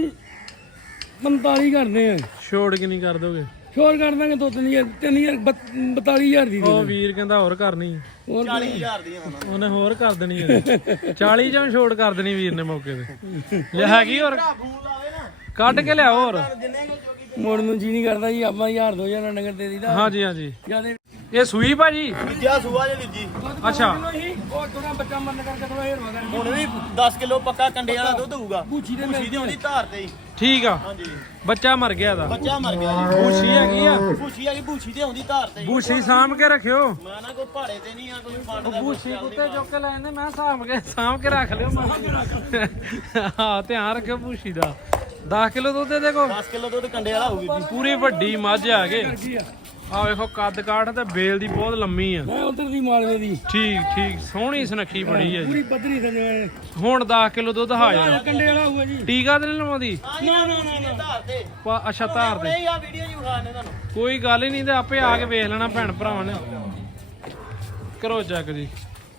Speaker 2: ਪੰਤਾਲੀ ਕਰਦੇ ਆ।
Speaker 1: ਛੋੜ ਕਿੰਨੀ ਕਰ ਦੋਗੇ?
Speaker 2: ਛੋੜ ਕਰ ਦਾਂਗੇ ਦੋ ਤਿੰਨ ਹਜ਼ਾਰ ਤਿੰਨ ਹਜ਼ਾਰ ਬਤਾਲੀ ਹਜ਼ਾਰ ਦੀ ਦੇ
Speaker 1: ਉਹ ਵੀਰ ਕਹਿੰਦਾ ਹੋਰ ਕਰਨੀ।
Speaker 2: ਹੋਰ
Speaker 3: ਚਾਲੀ ਹਜ਼ਾਰ ਦੀਆਂ ਹੋਣਾ।
Speaker 1: ਉਹਨੇ ਹੋਰ ਕਰ ਦੇਣੀ ਹੈ। ਚਾਲੀ ਜਾਂ ਛੋੜ ਕਰ ਦੇਣੀ ਵੀਰ ਨੇ ਮੌਕੇ ਤੇ। ਲੈ ਹੈਗੀ ਹੋਰ?
Speaker 3: ਭਰਾ ਫੋਨ ਲਾਵੇ ਨਾ
Speaker 1: ਕੱਢ ਕੇ ਲਿਆਓ ਹੋਰ।
Speaker 3: ਜਿੰਨੇ ਕੋ ਚੋਗੀ
Speaker 2: ਮੋੜ ਨੂੰ ਜੀ ਨਹੀਂ ਕਰਦਾ ਜੀ ਆਪਾਂ ਹਜ਼ਾਰ ਦੋ ਹਜ਼ਾਰ ਨਗਰ ਦੇ ਦੀਦਾ।
Speaker 1: ਹਾਂਜੀ ਹਾਂਜੀ।
Speaker 2: ਜਿਆਦੇ
Speaker 1: ਇਹ ਸੂਈ ਭਾਜੀ?
Speaker 3: ਦੂਜਾ ਸੂਆ ਜੇ ਵੀਰ ਜੀ।
Speaker 1: ਅੱਛਾ।
Speaker 2: ਉਹ ਥੋੜਾ ਬੱਚਾ ਮਰਨ ਕਰਕੇ ਥੋੜਾ ਹੇਰਵਾ ਕਰ
Speaker 3: ਹੁਣ ਵੀ ਦਸ ਕਿਲੋ ਪੱਕਾ ਕੰਡੇ ਵਾਲਾ ਦੁੱਧ ਹੋਊਗਾ।
Speaker 2: ਬੂਚੀ ਦੇ
Speaker 3: ਭੂਸੀ ਦੀ ਹੁੰਦੀ ਧਾਰ ਤੇ ਹੀ।
Speaker 1: ਠੀਕ ਆ।
Speaker 3: ਹਾਂਜੀ
Speaker 1: ਬੱਚਾ ਮਰ ਗਿਆ ਦਾ।
Speaker 3: ਬੱਚਾ ਮਰ ਗਿਆ ਜੀ।
Speaker 1: ਬੂਛੀ ਹੈਗੀ ਆ?
Speaker 3: ਭੂਸੀ ਆ ਗਈ ਭੂਸੀ ਤੇ ਹੁੰਦੀ ਧਾਰ ਤੇ ਹੀ।
Speaker 1: ਬੂਛੀ ਸਾਂਭ ਕੇ ਰੱਖਿਓ।
Speaker 3: ਮੈਂ ਨਾ ਕੋਈ ਪਹਾੜੇ ਤੇ ਨਹੀਂ ਆ ਕੋਈ ਫੰਡ ਦਾ।
Speaker 1: ਬੂਛੀ ਕੁੱਤੇ ਚੁੱਕ ਕੇ ਲੈ ਜਾਂਦੇ। ਮੈਂ ਸਾਂਭ ਕੇ ਸਾਂਭ ਕੇ ਰੱਖ ਲਿਓ। ਹਾਂ ਧਿਆਨ ਰੱਖਿਓ ਬੂਛੀ ਦਾ। ਦਸ ਕਿਲੋ ਦੁੱਧ ਇਹਦੇ ਕੋਲ?
Speaker 3: ਦਸ ਕਿਲੋ ਦੁੱਧ ਕੰਡੇ ਵਾਲਾ ਹੋਊਗੀ ਜੀ।
Speaker 1: ਪੂਰੀ ਵੱਡੀ ਮੱਝ ਆ ਗਏ। ਆ ਵੇਖੋ ਕੱਦ ਕਾਠ ਤੇ ਬੇਲ ਦੀ ਬਹੁਤ ਲੰਮੀ ਆ।
Speaker 2: ਮੈਂ ਉਧਰ ਦੀ ਮਾਲਵੇ ਦੀ
Speaker 1: ਠੀਕ ਠੀਕ ਸੋਹਣੀ ਸੁਨੱਖੀ ਬੜੀ ਆ ਜੀ।
Speaker 2: ਪੂਰੀ ਪੱਧਰੀ ਥੱਲੇ
Speaker 1: ਹੁਣ ਦਸ ਕਿਲੋ ਦੁੱਧ ਹਾਜ਼ਰ।
Speaker 2: ਕੰਡੇ ਵਾਲਾ ਹੋਊਗਾ ਜੀ।
Speaker 1: ਟੀਕਾ ਤੇ ਨਹੀਂ ਲਵਾਉਂਦੀ?
Speaker 3: ਨਾ ਨਾ ਨਾ ਧਾਰ ਤੇ।
Speaker 1: ਪਾ- ਅੱਛਾ ਧਾਰ ਤੇ।
Speaker 3: ਨਹੀਂ ਆ ਵੀਡੀਓ ਜੀ ਵਿਖਾਣੇ ਤੁਹਾਨੂੰ।
Speaker 1: ਕੋਈ ਗੱਲ ਹੀ ਨਹੀਂ ਤੇ ਆਪੇ ਆ ਕੇ ਵੇਖ ਲੈਣਾ ਭੈਣ ਭਰਾਵਾਂ ਨੇ। ਕਰੋ ਚੈੱਕ ਜੀ।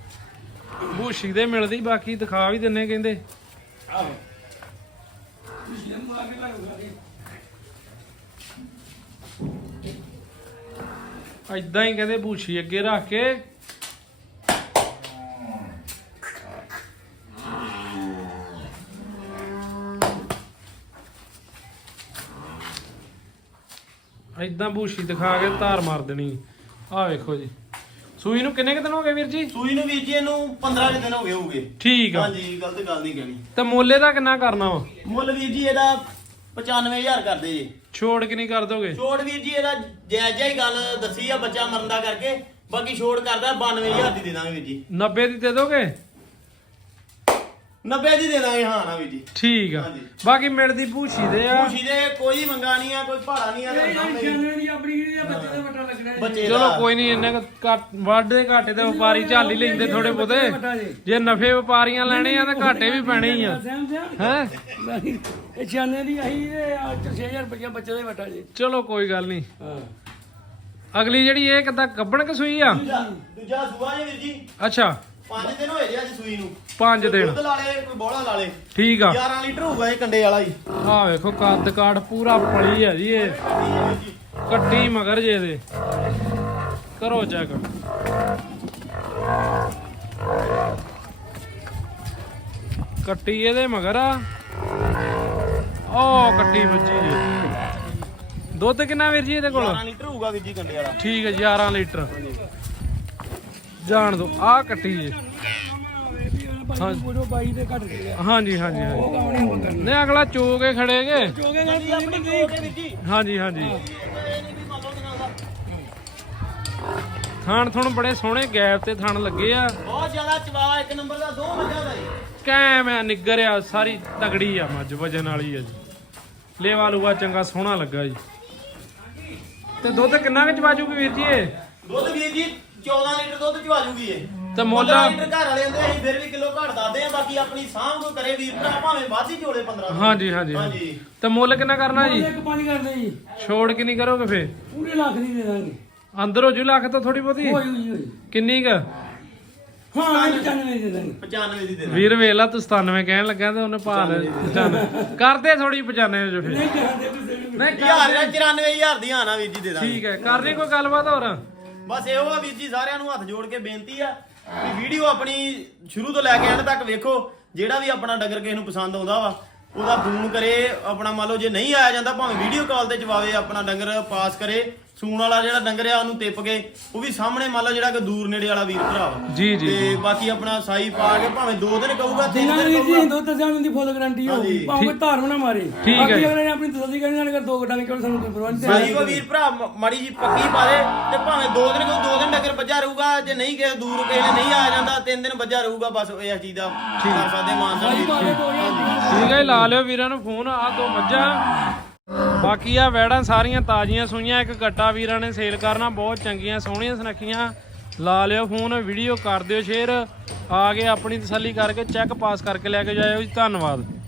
Speaker 1: ਬੂਸ਼ੀ ਦੇ ਮਿਲਦੀ ਬਾਕੀ ਦਿਖਾ ਵੀ ਦਿੰਨੇ ਕਹਿੰਦੇ। ਏਦਾਂ ਹੀ ਕਹਿੰਦੇ ਬੂਸ਼ੀ ਅੱਗੇ ਰੱਖ ਕੇ ਏਦਾਂ ਬੂਸ਼ੀ ਦਿਖਾ ਕੇ ਧਾਰ ਮਾਰ ਦੇਣੀ। ਆਹ ਵੇਖੋ ਜੀ। ਸੂਈ ਨੂੰ ਕਿੰਨੇ ਕੁ ਦਿਨ ਹੋ ਗਏ ਵੀਰ ਜੀ?
Speaker 3: ਸੂਈ ਨੂੰ ਵੀਰ ਜੀ ਇਹਨੂੰ ਪੰਦਰਾਂ ਦਿਨ ਹੋ ਗਏ ਹੋਗੇ।
Speaker 1: ਠੀਕ ਆ।
Speaker 3: ਹਾਂਜੀ ਗਲਤ ਗੱਲ ਨਹੀਂ ਕਹਿਣੀ।
Speaker 1: ਤੇ ਮੋਲੇ ਦਾ ਕਿੰਨਾ ਕਰਨਾ ਵਾ?
Speaker 3: ਮੁੱਲ ਵੀਰ ਜੀ ਇਹਦਾ ਪਚਾਨਵੇਂ ਹਜ਼ਾਰ ਕਰਦੇ ਜੀ।
Speaker 1: ਛੋੜ ਕਿੰਨੀ ਕਰ ਦੋਗੇ?
Speaker 3: ਛੋੜ ਵੀਰ ਜੀ ਇਹਦਾ ਜਾਇਜ਼ ਜਿਹਾ ਹੀ ਗੱਲ ਦੱਸੀ ਆ ਬੱਚਾ ਮਰਨ ਦਾ ਕਰਕੇ। ਬਾਕੀ ਛੋੜ ਕਰਦਾ ਬਾਨਵੇਂ ਹਜ਼ਾਰ ਦੀ ਦੇ ਦਾਂਗੇ ਵੀਰ ਜੀ।
Speaker 1: ਨੱਬੇ ਦੀ ਦੇ ਦੋਗੇ?
Speaker 3: ਨੱਬੇ ਦੀ ਦੇ ਦਾਂਗੇ ਹਾਂ ਨਾ ਵੀਰ ਜੀ।
Speaker 1: ਠੀਕ ਆ।
Speaker 3: ਹਾਂਜੀ।
Speaker 1: ਬਾਕੀ ਮਿਲਦੀ ਭੂਸ਼ੀ ਦੇ ਆ।
Speaker 3: ਖੁਸ਼ੀ ਦੇ ਕੋਈ ਮੰਗਾ ਨਹੀਂ ਆ ਕੋਈ ਭਾੜਾ ਨਹੀਂ ਆ ਤੁਹਾਡੇ ਸਾਹਮਣੇ।
Speaker 2: ਜਾਨੇ ਦੀ ਆਪਣੀ ਜਿਹੜੀ ਆ ਬੱਚੇ ਦਾ ਵੱਟਾ ਲੱਗਣਾ ਜੀ।
Speaker 3: ਬੱਚੇ
Speaker 1: ਚਲੋ
Speaker 3: ਦਾ
Speaker 1: ਕੋਈ ਨਹੀਂ ਇੰਨੇ ਕੁ ਘੱਟ ਵਾਢੇ ਘਾਟੇ ਤੇ ਵਪਾਰੀ ਝੱਲ ਹੀ ਲੈਂਦੇ ਥੋੜੇ ਬਹੁਤੇ। ਜੇ ਨਫੇ ਵਪਾਰੀਆਂ ਲੈਣੇ ਆ ਤਾਂ ਘਾਟੇ ਵੀ ਪੈਣੇ ਹੀ ਆ। ਹੈ
Speaker 2: ਇਹ ਜਾਨੇ ਦੀ ਆਹੀ ਇਹ ਛੇ ਹਜ਼ਾਰ ਰੁਪਇਆ ਬੱਚੇ ਦਾ ਵੱਟਾ ਜੀ।
Speaker 1: ਚਲੋ ਕੋਈ ਗੱਲ ਨਹੀਂ।
Speaker 2: ਹਾਂ
Speaker 1: ਅਗਲੀ ਜਿਹੜੀ ਇਹ ਕਿੱਦਾਂ ਕੱਢਣ ਕਿ ਸੂਈ ਆ?
Speaker 3: ਦੂਜਾ ਦੂਜਾ ਸੂਆ ਜੀ ਵੀਰ ਜੀ।
Speaker 1: ਅੱਛਾ
Speaker 3: ਪੰਜ ਦਿਨ ਹੋਏ ਜੀ ਅੱਜ ਸੂਈ ਨੂੰ।
Speaker 1: ਪੰਜ ਦਿਨ।
Speaker 3: ਦੁੱਧ ਲਾ ਲੇ ਕੋਈ ਬੋਲਾ ਲਾ ਲੇ।
Speaker 1: ਠੀਕ ਆ।
Speaker 3: ਗਿਆਰਾਂ ਲੀਟਰ ਹੋਊਗਾ ਇਹ ਕੰਡੇ ਵਾਲਾ ਹੀ।
Speaker 1: ਆਹ ਵੇਖੋ ਕੱਦ ਕਾਠ ਪੂਰਾ ਪਲੀ ਆ ਜੀ ਇਹ। ਕੱਟੀ ਮਗਰ ਜੇ ਇਹਦੇ। ਕਰੋ ਚੈੱਕ। ਕੱਟੀ ਇਹਦੇ ਮਗਰ ਆ। ਓ ਕੱਟੀ ਵੱਜੀ ਜੀ। ਦੁੱਧ ਕਿੰਨਾ ਵੀਰ ਜੀ ਇਹਦੇ ਕੋਲ?
Speaker 3: ਗਿਆਰਾਂ ਲੀਟਰ ਹੋਊਗਾ ਵੀਰ ਜੀ ਕੰਡੇ ਵਾਲਾ।
Speaker 1: ਠੀਕ ਹੈ ਗਿਆਰਾਂ ਲੀਟਰ। ਜਾਣ ਦੋ ਆ ਕੱਟੀ ਜੀ।
Speaker 2: ਹਾਂ ਬੋਲੋ ਬਾਈ ਦੇ ਘੱਟ ਗਿਆ।
Speaker 1: ਹਾਂਜੀ ਹਾਂਜੀ ਹਾਂਜੀ।
Speaker 2: ਉਹ ਕੰਮ ਨਹੀਂ ਹੁੰਦਾ।
Speaker 1: ਨੇ ਅਗਲਾ ਚੋਕੇ ਖੜੇਗੇ।
Speaker 2: ਚੋਗੇ ਨਾਲ
Speaker 3: ਜੀ ਆਪਣੀ ਚੋਕ ਹੈ ਵੀਰ ਜੀ।
Speaker 1: ਹਾਂਜੀ ਹਾਂਜੀ।
Speaker 3: ਇਹ ਨਹੀਂ ਵੀ ਮੰਨ ਲਓ ਦਿਨਾਂ ਦਾ।
Speaker 1: ਥਣ ਥਣ ਬੜੇ ਸੋਹਣੇ ਗੈਪ ਤੇ ਥਣ ਲੱਗੇ ਆ,
Speaker 3: ਬਹੁਤ ਜ਼ਿਆਦਾ ਚਵਾ, ਇੱਕ ਨੰਬਰ ਦਾ, ਦੋ ਮੱਝਾਂ ਦਾ ਜੀ।
Speaker 1: ਕੈਮ ਆ, ਨਿੱਗਰ ਆ, ਸਾਰੀ ਤਗੜੀ ਆ ਮੱਝ, ਵਜਨ ਵਾਲੀ ਆ ਜੀ। ਲੇਵਾ ਲੂਆ ਚੰਗਾ ਸੋਹਣਾ ਲੱਗਾ ਜੀ। ਤੇ ਦੁੱਧ ਕਿੰਨਾ ਕੁ ਚਵਾ ਜੂਗੀ ਵੀਰ ਜੀ ਇਹ?
Speaker 3: ਦੁੱਧ ਵੀਰ ਜੀ ਚੌਦਾਂ ਲੀਟਰ ਦੁੱਧ ਚਵਾ ਜੂਗੀ ਇਹ।
Speaker 1: ਤੇ ਮੁੱਲ
Speaker 3: ਪੰਦਰਾਂ ਲੀਟਰ ਘਰ ਵਾਲੇ ਆਂਦੇ, ਅਸੀਂ ਫਿਰ ਵੀ ਕਿਲੋ ਘੱਟ ਦੱਸਦੇ ਆ, ਬਾਕੀ ਆਪਣੀ ਸਾਂਭ ਕੋ ਕਰੇ ਵੀਰ ਭਰਾ, ਭਾਵੇਂ ਵੱਧ ਹੀ ਝੋਲੇ ਪੰਦਰਾਂ।
Speaker 1: ਹਾਂਜੀ ਹਾਂਜੀ
Speaker 3: ਹਾਂਜੀ।
Speaker 1: ਤੇ ਮੁੱਲ ਕਿੰਨਾ ਕਰਨਾ ਜੀ?
Speaker 2: ਇੱਕ ਪੰਜ ਕਰਦੇ ਜੀ,
Speaker 1: ਛੋੜ ਕਿੰਨੀ ਕਰੋਗੇ ਫੇ?
Speaker 2: ਪੂਰੇ ਲੱਖ ਦੀ ਦੇ ਦਾਂਗੇ।
Speaker 1: ਅੰਦਰ ਹੋ ਜੂ ਲੱਖ ਤਾਂ ਥੋੜੀ ਬਹੁਤੀ।
Speaker 2: ਹੋਈ ਹੋਈ ਹੋਈ
Speaker 1: ਕਿੰਨੀ ਕ?
Speaker 2: ਹਾਂ ਪਚਾਨਵੇਂ ਦੇ ਦਾਂਗੇ।
Speaker 3: ਪਚਾਨਵੇਂ ਦੀ ਦੇ ਦਾਂਗੇ।
Speaker 1: ਵੀਰ ਵੇਖ ਲਾ, ਤੂੰ ਸਤਾਨਵੇਂ ਕਹਿਣ ਲੱਗਾ ਤੇ ਉਹਨੇ ਪਾ ਲੈ ਪਚਾਨਵੇਂ। ਕਰਦੇ ਥੋੜੀ ਪਚਾਨਵੇਂ ਜੋ ਫੇ।
Speaker 2: ਨਹੀਂ ਕਰਦੇ ਕਿਸੇ ਨੂੰ।
Speaker 1: ਨਹੀਂ
Speaker 3: ਹਜ਼ਾਰ ਜਾਂ ਚੁਰਾਨਵੇਂ ਹਜ਼ਾਰ ਦੀ ਆਣਾ ਵੀਰ ਜੀ ਦੇ ਦਾਂਗੇ।
Speaker 1: ਠੀਕ ਹੈ, ਕਰਨੀ ਕੋਈ ਗੱਲਬਾਤ ਹੋਰ?
Speaker 3: ਬਸ ਇਹੋ ਆ ਵੀਰ ਜੀ, ਸਾਰਿਆਂ ਨੂੰ ਹੱਥ ਜੋੜ ਕੇ ਬੇਨਤੀ ਆ ਵੀ ਵੀਡੀਓ ਆਪਣੀ ਸ਼ੁਰੂ ਤੋਂ ਲੈ ਕੇ ਐਂਡ ਤੱਕ ਵੇਖੋ। ਜਿਹੜਾ ਵੀ ਆਪਣਾ ਡੰਗਰ ਕਿਸੇ ਨੂੰ ਪਸੰਦ ਆਉਂਦਾ ਵਾ ਉਹਦਾ ਫੋਨ ਕਰੇ, ਆਪਣਾ ਮੰਨ ਲਓ ਜੇ ਨਹੀਂ ਆਇਆ ਜਾਂਦਾ ਭਾਵੇਂ ਵੀਡੀਓ ਕਾਲ ਤੇ ਜਵਾਵੇ, ਆਪਣਾ ਡੰਗਰ ਪਾਸ ਕਰੇ। ਸੂਣ ਵਾਲਾ ਜਿਹੜਾ ਡੰਗਰ ਆ ਉਹਨੂੰ ਟਿੱਪ ਕੇ ਉਹ ਵੀ ਸਾਹਮਣੇ ਮੰਨ ਲਓ ਜਿਹੜਾ ਕਿ ਦੂਰ ਨੇੜੇ ਵਾਲਾ ਵੀਰ ਭਰਾ ਵਾ।
Speaker 1: ਜੀ ਜੀ
Speaker 3: ਤੇ ਬਾਕੀ ਆਪਣਾ ਸਾਈ ਪਾ ਕੇ ਭਾਵੇਂ ਦੋ ਦਿਨ ਕਹੂਗਾ, ਤਿੰਨ
Speaker 2: ਜਿਨ੍ਹਾਂ
Speaker 3: ਦਿਨ
Speaker 2: ਦੀ
Speaker 3: ਕਹੂਗਾ।
Speaker 2: ਜੀ ਦੁੱਧ ਜਾਣ ਦੀ ਫੁੱਲ ਗਾਰੰਟੀ ਹੋਊਗੀ,
Speaker 3: ਹਾਂਜੀ।
Speaker 2: ਭਾਵੇਂ ਧਾਰ ਨਾ ਮਾਰੇ।
Speaker 1: ਠੀਕ ਹੈ।
Speaker 2: ਬਾਕੀ ਅਗਲੇ ਨੇ ਆਪਣੀ ਤਸੱਲੀ ਕਰਨੀ ਨਾਲ, ਦੋ ਗੱਡਾਂ ਕਿਉਂ ਸਾਨੂੰ ਕੋਈ ਪਰਵਾਹ ਨਹੀਂ।
Speaker 3: ਸਾਈ ਕੋ ਵੀਰ ਭਰਾ ਮ- ਮਾੜੀ ਜੀ ਪੱਕੀ ਪਾ ਦੇ, ਤੇ ਭਾਵੇਂ ਦੋ ਦਿਨ ਕਹੂ, ਦੋ ਦਿਨ ਡੰਗਰ ਬੱਜਾ ਰਹੂਗਾ। ਜੇ ਨਹੀਂ ਕਿਸੇ ਦੂਰ ਕਿਸੇ ਨੇ ਨਹੀਂ ਆ ਜਾਂਦਾ, ਤਿੰਨ ਦਿਨ ਬੱਜਾ ਰਹੂਗਾ। ਬਸ ਇਹ ਚੀਜ਼ ਦਾ ਕਰ ਸਕਦੇ ਮਾਨਸਾ
Speaker 2: ਸਾਈ ਪਾ ਦੇ ਦੋ ਹਜ਼ਾਰ।
Speaker 1: ਠੀਕ ਹੈ, ਲਾ ਲਿਓ ਵੀਰਾਂ ਨੂੰ ਫੋਨ। ਆ ਦੋ ਮੱਝਾਂ, ਬਾਕੀ ਆ ਵੈੜਾਂ ਸਾਰੀਆਂ ਤਾਜ਼ੀਆਂ ਸੂਈਆਂ। ਇੱਕ ਗੱਟਾ ਵੀਰਾਂ ਨੇ ਸੇਲ ਕਰਨਾ, ਬਹੁਤ ਚੰਗੀਆਂ ਸੋਹਣੀਆਂ ਸੁਨੱਖੀਆਂ। ਲਾ ਲਿਓ ਫੋਨ, ਵੀਡੀਓ ਕਰ ਦਿਓ ਸ਼ੇਅਰ। ਆ ਕੇ ਆਪਣੀ ਤਸੱਲੀ ਕਰਕੇ ਚੈੱਕ ਪਾਸ ਕਰਕੇ ਲੈ ਕੇ ਜਾਇਓ ਜੀ। ਧੰਨਵਾਦ।